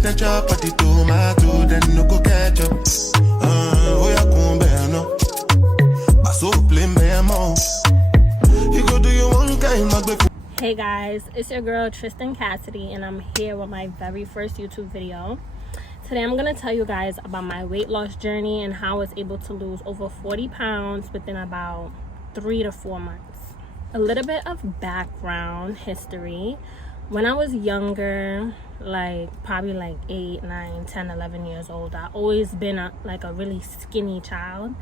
The chop at the tomato, then no go catch up. Oh, ya kumbe no. Baso plain bemo. You go do your own kind of. Hey guys, it's your girl Tristan Cassidy, and I'm here with my very first YouTube video. Today I'm going to tell you guys about my weight loss journey and how I was able to lose over 40 pounds within about 3 to 4 months. A little bit of background history. When I was younger, probably 8, 9, 10, 11 years old, I always been a really skinny child.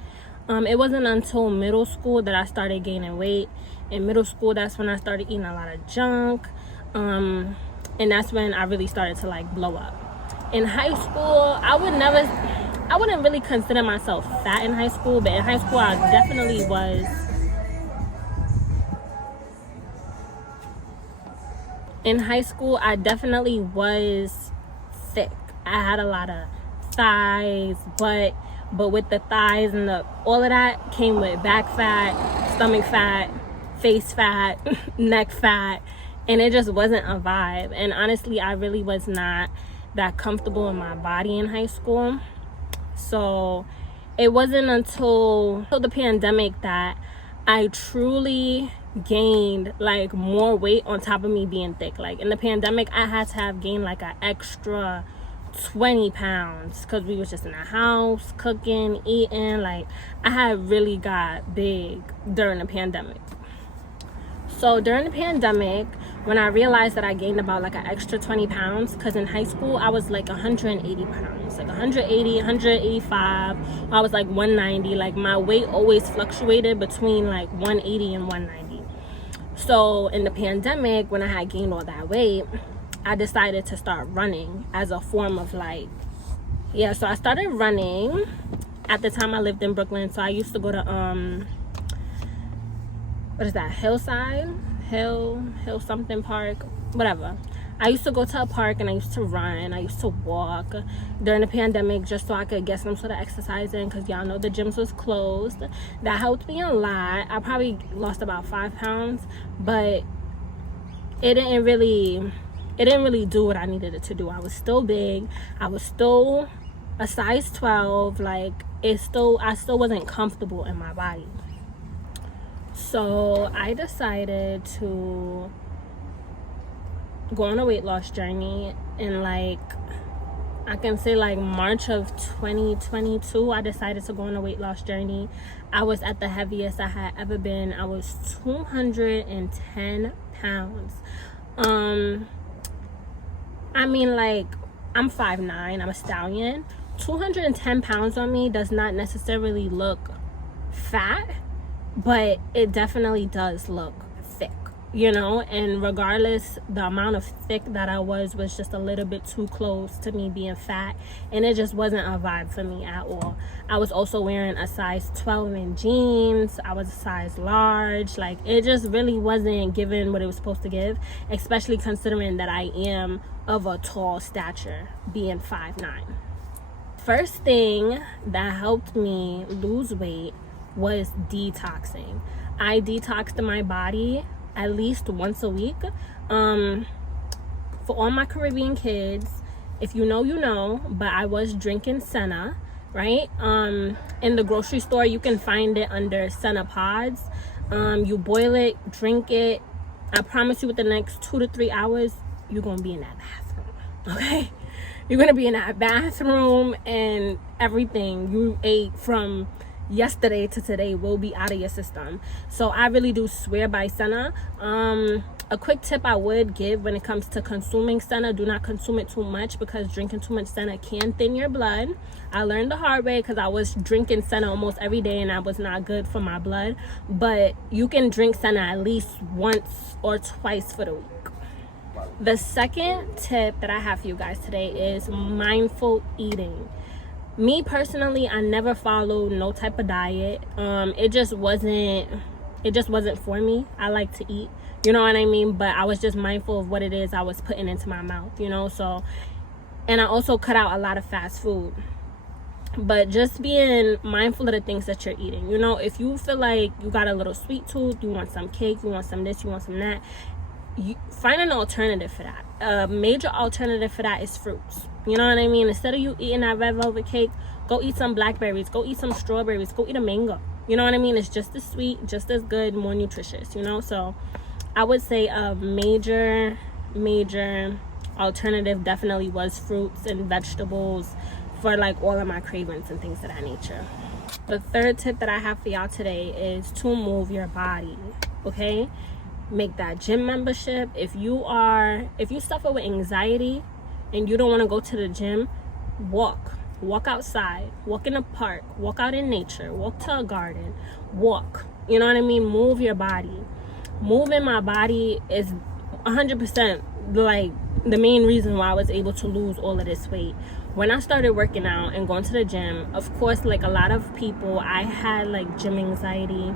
It wasn't until middle school that I started gaining weight. In middle school, that's when I started eating a lot of junk. And that's when I really started to blow up. In high school, I wouldn't really consider myself fat in high school, but in high school I definitely was. In high school, I definitely was thick. I had a lot of thighs, but with the thighs and all of that came with back fat, stomach fat, face fat, neck fat, and it just wasn't a vibe. And honestly, I really was not that comfortable in my body in high school. So it wasn't until the pandemic that I truly gained more weight on top of me being thick. In the pandemic, I had to have gained an extra 20 pounds because we was just in the house cooking, eating. I had really got big during the pandemic. So during the pandemic, when I realized that I gained about an extra 20 pounds, because in high school I was 180 pounds, 180, 185, I was 190. My weight always fluctuated between 180 and 190. So in the pandemic, when I had gained all that weight, I decided to start running as a form of so I started running. At the time I lived in Brooklyn, so I used to go to Hill something park, whatever. I used to go to a park and I used to run. I used to walk during the pandemic just so I could get some sort of exercise in, because y'all know the gyms was closed. That helped me a lot. I probably lost about 5 pounds, but it didn't really do what I needed it to do. I was still big. I was still a size 12. I still wasn't comfortable in my body. So I decided to go on a weight loss journey in I can say March of 2022. I decided to go on a weight loss journey. I was at the heaviest I had ever been. I was 210 pounds. I'm 5'9", I'm a stallion. 210 pounds on me does not necessarily look fat, but it definitely does look thick, and regardless, the amount of thick that I was just a little bit too close to me being fat, and it just wasn't a vibe for me at all. I was also wearing a size 12 in jeans. I was a size large. It just really wasn't giving what it was supposed to give, especially considering that I am of a tall stature, being 5'9". First thing that helped me lose weight was detoxing. I detoxed my body at least once a week. For all my Caribbean kids, if you know, you know, but I was drinking Senna, right? In the grocery store, you can find it under Senna pods. You boil it, drink it. I promise you, with the next 2 to 3 hours, you're gonna be in that bathroom, okay? You're gonna be in that bathroom, and everything you ate from yesterday to today will be out of your system. So I really do swear by Senna. A quick tip I would give when it comes to consuming Senna: do not consume it too much, because drinking too much Senna can thin your blood. I learned the hard way because I was drinking Senna almost every day, and that was not good for my blood. But you can drink Senna at least once or twice for the week. The second tip that I have for you guys today is mindful eating. Me personally, I never followed no type of diet. It just wasn't for me. I like to eat, you know what I mean? But I was just mindful of what it is I was putting into my mouth, so. And I also cut out a lot of fast food. But just being mindful of the things that you're eating. If you feel like you got a little sweet tooth, you want some cake, you want some this, you want some that, find an alternative for that. A major alternative for that is fruits. You know what I mean? Instead of you eating that red velvet cake, go eat some blackberries, go eat some strawberries, go eat a mango. You know what I mean? It's just as sweet, just as good, more nutritious, you know? So I would say a major alternative definitely was fruits and vegetables for like all of my cravings and things of that nature. The third tip that I have for y'all today is to move your body, okay? Make that gym membership. If you suffer with anxiety and you don't want to go to the gym, walk outside, walk in a park, walk out in nature, walk to a garden, walk. You know what I mean? Move your body. Moving my body is 100% like the main reason why I was able to lose all of this weight. When I started working out and going to the gym, of course, like a lot of people, I had like gym anxiety.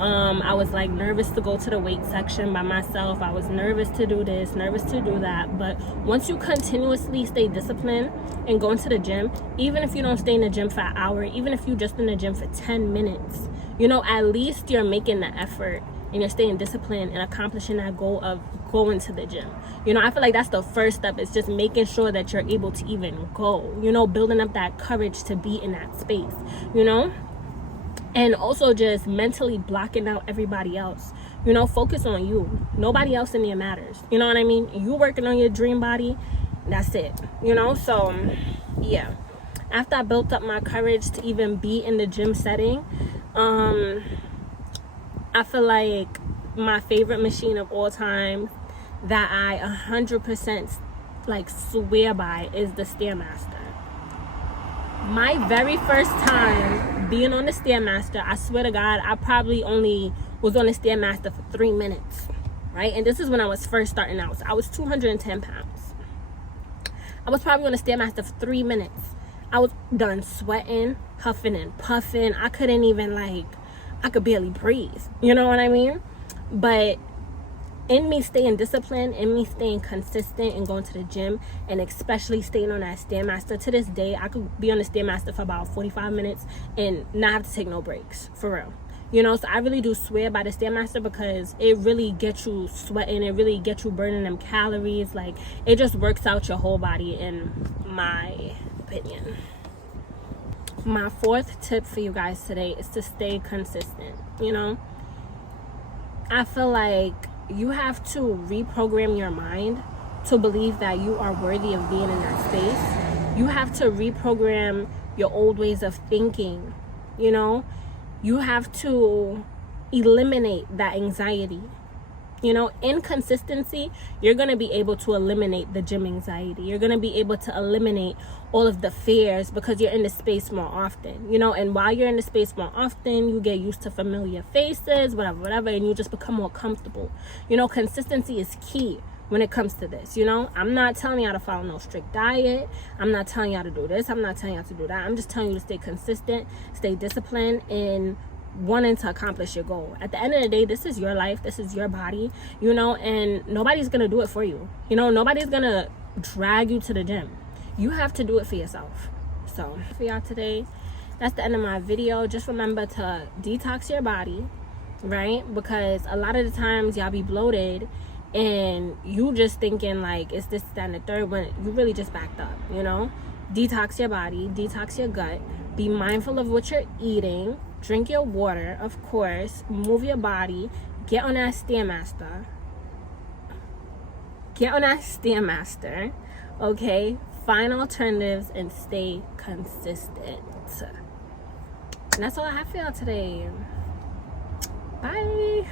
I was like nervous to go to the weight section by myself. I was nervous to do this, nervous to do that. But once you continuously stay disciplined and go into the gym, even if you don't stay in the gym for an hour, even if you're just in the gym for 10 minutes, you know, at least you're making the effort and you're staying disciplined and accomplishing that goal of going to the gym. You know, I feel like that's the first step, is just making sure that you're able to even go, you know, building up that courage to be in that space, you know? And also just mentally blocking out everybody else. You know, focus on you. Nobody else in there matters. You know what I mean? You working on your dream body, that's it. You know, so yeah. After I built up my courage to even be in the gym setting, I feel like my favorite machine of all time that I 100% like swear by is the Stairmaster. My very first time being on the Stairmaster, I swear to God, I probably only was on the Stairmaster for 3 minutes, right? And this is when I was first starting out. So I was 210 pounds. I was probably on the Stairmaster for 3 minutes. I was done sweating, huffing and puffing. I couldn't even I could barely breathe. You know what I mean? But in me staying disciplined, in me staying consistent and going to the gym, and especially staying on that Stairmaster, to this day, I could be on the Stairmaster for about 45 minutes and not have to take no breaks, for real. You know, so I really do swear by the Stairmaster because it really gets you sweating. It really gets you burning them calories. Like, it just works out your whole body, in my opinion. My fourth tip for you guys today is to stay consistent. You know, I feel like you have to reprogram your mind to believe that you are worthy of being in that space. You have to reprogram your old ways of thinking. You know, you have to eliminate that anxiety. You know, in consistency, you're going to be able to eliminate the gym anxiety. You're going to be able to eliminate all of the fears because you're in the space more often, you know, and while you're in the space more often, you get used to familiar faces, whatever, and you just become more comfortable. You know, consistency is key when it comes to this. You know, I'm not telling y'all to follow no strict diet. I'm not telling y'all to do this. I'm not telling y'all to do that. I'm just telling you to stay consistent, stay disciplined, and wanting to accomplish your goal. At the end of the day, this is your life, this is your body, you know, and nobody's gonna do it for you. You know, nobody's gonna drag you to the gym. You have to do it for yourself. So for y'all today, that's the end of my video. Just remember to detox your body, right? Because a lot of the times y'all be bloated and you just thinking like it's this, that, and the third, when you really just backed up. You know, detox your body, detox your gut, be mindful of what you're eating, drink your water, of course, move your body, get on that Stairmaster. Get on that Stairmaster, okay? Find alternatives and stay consistent. And that's all I have for y'all today. Bye.